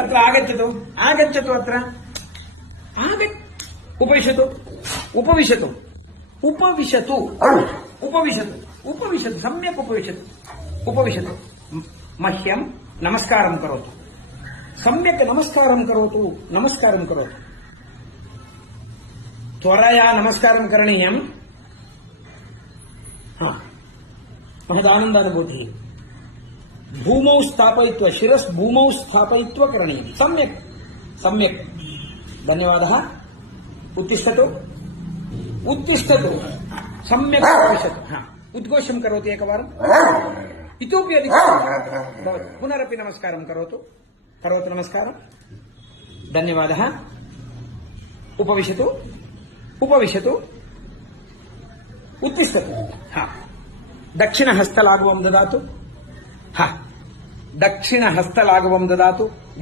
अत्र आगच्छतु आगच्छतु अत्र उपविशतु उपविशतु उपविशतु उपविशतु उपविशतु सम्यक् उपविशतु उपविशतु मह्यं नमस्कारं करोतु सम्यक् नमस्कारं करोतु नमस्कारं करोतु त्वरया नमस्कारं करणीयम् महदानन्दानुभूतिः भूमौ स्थापयित्वा शिरस् भूमौ स्थापयित्वा करणीयम् सम्यक् सम्यक् धन्यवादः उत्तिष्ठतु उत्तिष्ठतु सम्यक् उपविशतु उद्घोषं करोतु एकवारम् इतोपि अधिकं पुनरपि नमस्कारं करोतु करोतु नमस्कारं धन्यवादः उपविशतु उपविशतु उत्तिष्ठतु दक्षिणहस्तलाघवं ददातु दक्षिणहस्तलाघवं ददातु